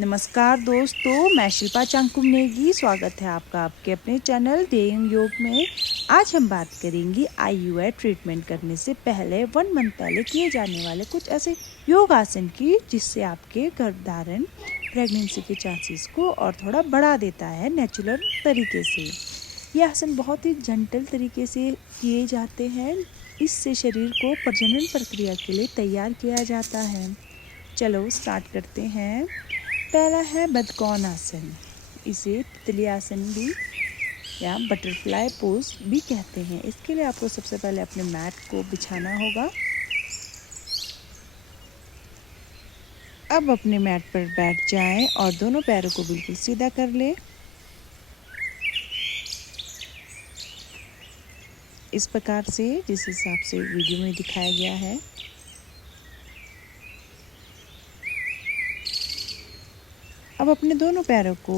नमस्कार दोस्तों, मैं शिल्पा चांकुम नेगी। स्वागत है आपका आपके अपने चैनल डेइंग योग में। आज हम बात करेंगे आईयूआई ट्रीटमेंट करने से पहले 1 मंथ पहले किए जाने वाले कुछ ऐसे योग आसन की जिससे आपके गर्भधारण प्रेगनेंसी के चांसेस को और थोड़ा बढ़ा देता है नेचुरल तरीके से। ये आसन बहुत ही जेंटल तरीके से किए जाते हैं। इससे शरीर को प्रजनन प्रक्रिया के लिए तैयार किया जाता है। चलो स्टार्ट करते हैं। पहला है बदकौन आसन। इसे तितली आसन भी या बटरफ्लाई पोज भी कहते हैं। इसके लिए आपको सबसे पहले अपने मैट को बिछाना होगा। अब अपने मैट पर बैठ जाएं और दोनों पैरों को बिल्कुल सीधा कर लें। इस प्रकार से जिस हिसाब से वीडियो में दिखाया गया है। अब अपने दोनों पैरों को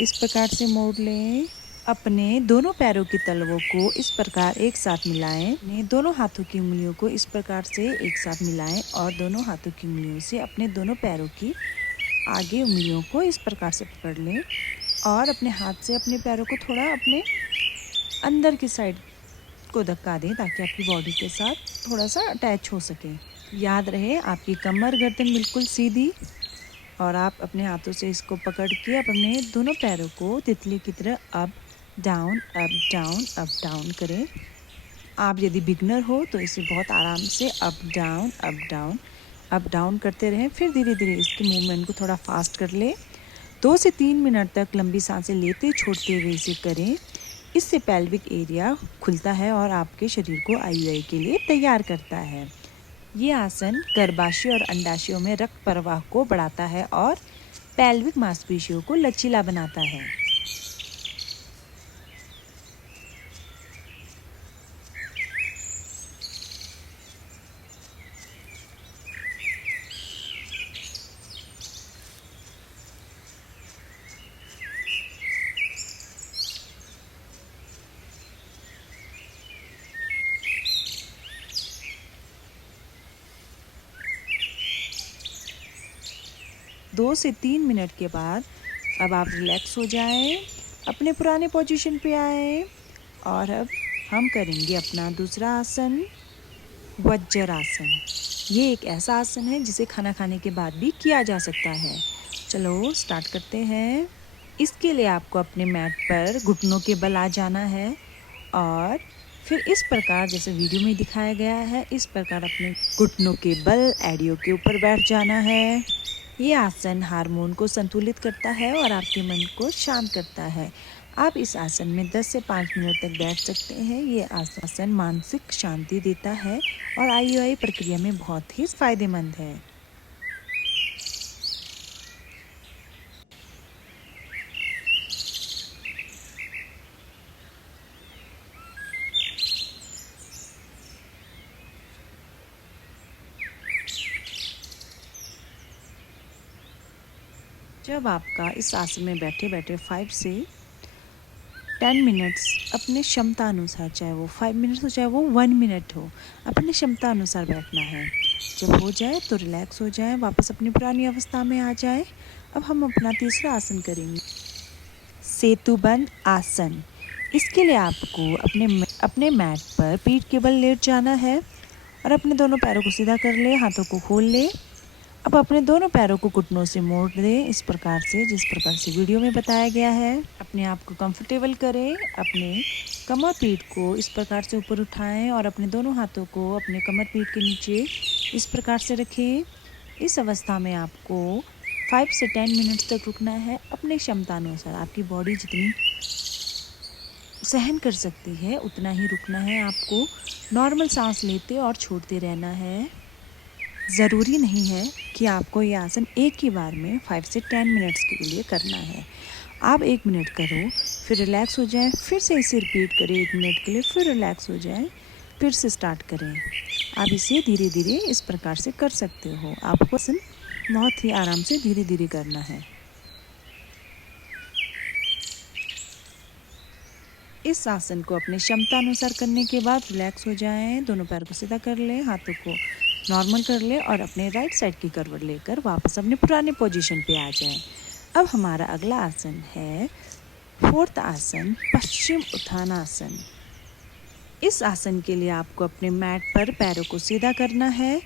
इस प्रकार से मोड़ लें। अपने दोनों पैरों की तलवों को इस प्रकार एक साथ मिलाएं। अपने दोनों हाथों की उंगलियों को इस प्रकार से एक साथ मिलाएं और दोनों हाथों की उंगलियों से अपने दोनों पैरों की आगे उंगलियों को इस प्रकार से पकड़ लें और अपने हाथ से अपने पैरों को थोड़ा अपने अंदर की साइड को धक्का दें ताकि आपकी बॉडी के साथ थोड़ा सा अटैच हो सके। याद रहे आपकी कमर गर्दन बिल्कुल सीधी और आप अपने हाथों से इसको पकड़ के अपने दोनों पैरों को तितली की तरह up down up down up down करें। आप यदि बिगनर हो तो इसे बहुत आराम से अप डाउन करते रहें। फिर धीरे धीरे इसके मूवमेंट को थोड़ा फास्ट कर लें। 2 से 3 मिनट तक लंबी सांसें लेते छोड़ते हुए इसे करें। इससे पेल्विक एरिया खुलता है और आपके शरीर को आईयूआई के लिए तैयार करता है। ये आसन गर्भाशय और अंडाशयों में रक्त प्रवाह को बढ़ाता है और पेल्विक मांसपेशियों को लचीला बनाता है। दो से 3 मिनट के बाद अब आप रिलैक्स हो जाएं, अपने पुराने पोजीशन पे आए और अब हम करेंगे अपना दूसरा आसन वज्रासन। ये एक ऐसा आसन है जिसे खाना खाने के बाद भी किया जा सकता है। चलो स्टार्ट करते हैं। इसके लिए आपको अपने मैट पर घुटनों के बल आ जाना है और फिर इस प्रकार जैसे वीडियो में दिखाया गया है इस प्रकार अपने घुटनों के बल एडियो के ऊपर बैठ जाना है। ये आसन हार्मोन को संतुलित करता है और आपके मन को शांत करता है। आप इस आसन में 10 से 5 मिनट तक बैठ सकते हैं। ये आसन मानसिक शांति देता है और आईयूआई प्रक्रिया में बहुत ही फायदेमंद है। जब आपका इस आसन में बैठे बैठे 5 से 10 मिनट्स अपने क्षमता अनुसार, चाहे वो 5 मिनट्स हो चाहे वो 1 मिनट हो, अपनी क्षमता अनुसार बैठना है। जब हो जाए तो रिलैक्स हो जाए, वापस अपनी पुरानी अवस्था में आ जाए। अब हम अपना तीसरा आसन करेंगे सेतुबंद आसन। इसके लिए आपको अपने मैट पर पीठ के बल लेट जाना है और अपने दोनों पैरों को सीधा कर ले, हाथों को खोल ले। अब अपने दोनों पैरों को घुटनों से मोड़ दें इस प्रकार से जिस प्रकार से वीडियो में बताया गया है। अपने आप को कंफर्टेबल करें। अपने कमर पीठ को इस प्रकार से ऊपर उठाएं और अपने दोनों हाथों को अपने कमर पीठ के नीचे इस प्रकार से रखें। इस अवस्था में आपको 5 से 10 मिनट्स तक रुकना है अपने क्षमता अनुसार। आपकी बॉडी जितनी सहन कर सकती है उतना ही रुकना है। आपको नॉर्मल सांस लेते और छोड़ते रहना है। ज़रूरी नहीं है कि आपको ये आसन एक ही बार में 5 से 10 मिनट्स के लिए करना है। आप 1 मिनट करो, फिर रिलैक्स हो जाएं, फिर से इसे रिपीट करें 1 मिनट के लिए, फिर रिलैक्स हो जाएं, फिर से स्टार्ट करें। आप इसे धीरे धीरे इस प्रकार से कर सकते हो। आपको आसन बहुत ही आराम से धीरे धीरे करना है। इस आसन को अपने क्षमता अनुसार करने के बाद रिलैक्स हो जाएं, दोनों पैर को सीधा कर लें, हाथों को नॉर्मल कर ले और अपने राइट साइड की करवट लेकर वापस अपने पुराने पोजीशन पे आ जाएं। अब हमारा अगला आसन है फोर्थ आसन, पश्चिम उत्थानासन। इस आसन के लिए आपको अपने मैट पर पैरों को सीधा करना है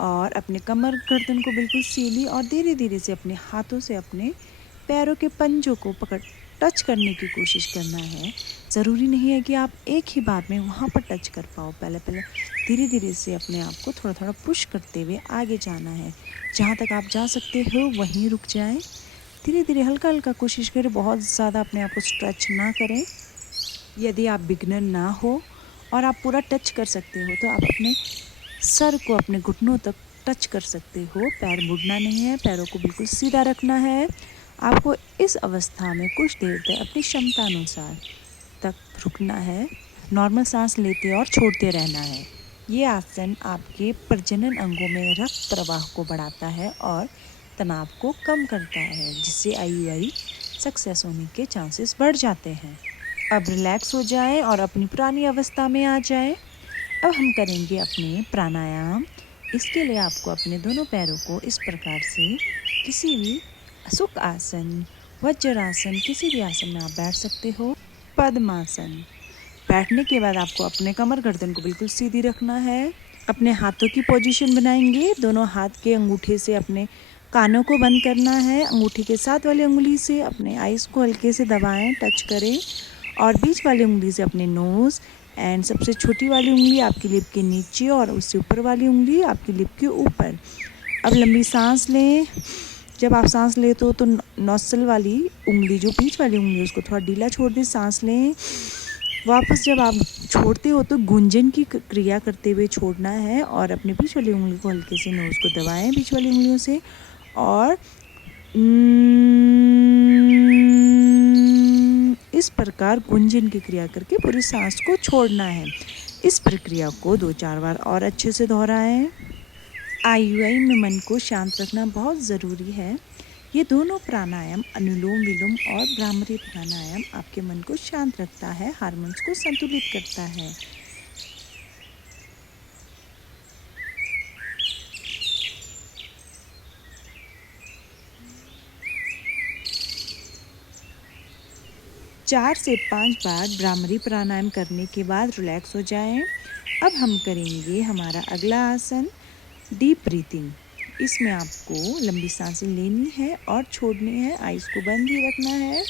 और अपने कमर गर्दन को बिल्कुल सीधी और धीरे धीरे से अपने हाथों से अपने पैरों के पंजों को पकड़ टच करने की कोशिश करना है। ज़रूरी नहीं है कि आप एक ही बार में वहाँ पर टच कर पाओ। पहले पहले धीरे धीरे से अपने आप को थोड़ा थोड़ा पुश करते हुए आगे जाना है। जहाँ तक आप जा सकते हो वहीं रुक जाएं। धीरे धीरे हल्का हल्का कोशिश करें, बहुत ज़्यादा अपने आप को स्ट्रेच ना करें। यदि आप बिगनर ना हो और आप पूरा टच कर सकते हो तो आप अपने सर को अपने घुटनों तक टच कर सकते हो। पैर मुड़ना नहीं है, पैरों को बिल्कुल सीधा रखना है। आपको इस अवस्था में कुछ देर तक अपनी क्षमता अनुसार तक रुकना है। नॉर्मल सांस लेते और छोड़ते रहना है। ये आसन आपके प्रजनन अंगों में रक्त प्रवाह को बढ़ाता है और तनाव को कम करता है, जिससे IUI सक्सेस होने के चांसेस बढ़ जाते हैं। अब रिलैक्स हो जाएं और अपनी पुरानी अवस्था में आ जाएं। अब हम करेंगे अपने प्राणायाम। इसके लिए आपको अपने दोनों पैरों को इस प्रकार से किसी भी सुख आसन, वज्रासन, किसी भी आसन में आप बैठ सकते हो। पद्मासन। बैठने के बाद आपको अपने कमर गर्दन को बिल्कुल सीधी रखना है। अपने हाथों की पोजीशन बनाएंगे। दोनों हाथ के अंगूठे से अपने कानों को बंद करना है। अंगूठी के साथ वाली उंगली से अपने आइज़ को हल्के से दबाएं, टच करें और बीच वाली उंगली से अपने नोज़ एंड सबसे छोटी वाली उंगली आपकी लिप के नीचे और उससे ऊपर वाली उंगली आपकी लिप के ऊपर। अब लंबी सांस लें। जब आप सांस लेते हो तो नोस्ट्रिल वाली उंगली, जो बीच वाली उंगली है, उसको थोड़ा ढीला छोड़ दें। सांस लें। वापस जब आप छोड़ते हो तो गुंजन की क्रिया करते हुए छोड़ना है और अपने बीच वाली उंगली को हल्के से नोज़ को दबाएं बीच वाली उंगलियों से और इस प्रकार गुंजन की क्रिया करके पूरी सांस को छोड़ना है। इस प्रक्रिया को 2-4 बार और अच्छे से दोहराएं। IUI में मन को शांत रखना बहुत ज़रूरी है। ये दोनों प्राणायाम, अनुलोम विलोम और भ्रामरी प्राणायाम, आपके मन को शांत रखता है, हार्मोन्स को संतुलित करता है। चार से 5 बार भ्रामरी प्राणायाम करने के बाद रिलैक्स हो जाएं। अब हम करेंगे हमारा अगला आसन, डीप ब्रीथिंग। इसमें आपको लंबी सांसें लेनी है और छोड़नी है। आइज़ को बंद ही रखना है।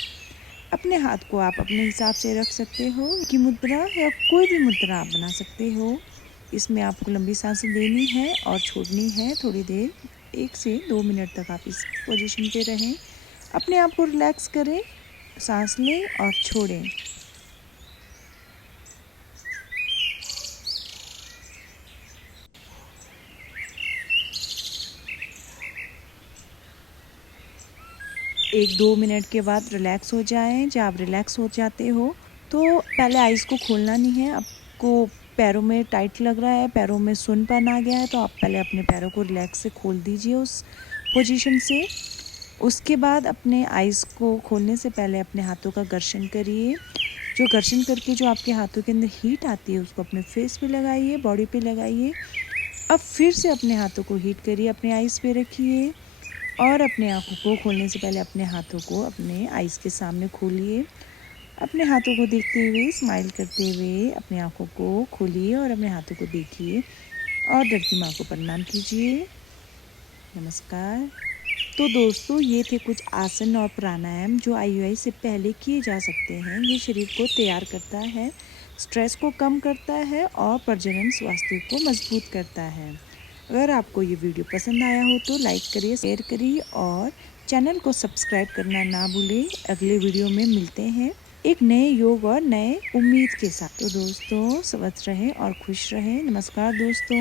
अपने हाथ को आप अपने हिसाब से रख सकते हो कि मुद्रा या कोई भी मुद्रा आप बना सकते हो। इसमें आपको लंबी सांसें लेनी है और छोड़नी है थोड़ी देर, 1 से 2 मिनट तक आप इस पोजीशन पे रहें। अपने आप को रिलैक्स करें, सांस लें और छोड़ें। एक 2 मिनट के बाद रिलैक्स हो जाएं। जब आप रिलैक्स हो जाते हो तो पहले आइज़ को खोलना नहीं है। आपको पैरों में टाइट लग रहा है, पैरों में सुन्नपन आ गया है, तो आप पहले अपने पैरों को रिलैक्स से खोल दीजिए उस पोजीशन से। उसके बाद अपने आइज़ को खोलने से पहले अपने हाथों का घर्षण करिए। जो घर्षण करके जो आपके हाथों के अंदर हीट आती है उसको अपने फेस पे लगाइए, बॉडी पे लगाइए। अब फिर से अपने हाथों को हीट करिए, अपने आइज़ पे रखिए और अपने आँखों को खोलने से पहले अपने हाथों को अपने आइज़ के सामने खोलिए। अपने हाथों को देखते हुए, स्माइल करते हुए अपनी आँखों को खोलिए और अपने हाथों को देखिए और धरती माँ को प्रणाम कीजिए। नमस्कार। तो दोस्तों, ये थे कुछ आसन और प्राणायाम जो IUI से पहले किए जा सकते हैं। ये शरीर को तैयार करता है, स्ट्रेस को कम करता है और प्रजनन स्वास्थ्य को मजबूत करता है। अगर आपको ये वीडियो पसंद आया हो तो लाइक करिए, शेयर करिए और चैनल को सब्सक्राइब करना ना भूलें। अगले वीडियो में मिलते हैं एक नए योग और नए उम्मीद के साथ। तो दोस्तों, स्वस्थ रहें और खुश रहें। नमस्कार दोस्तों।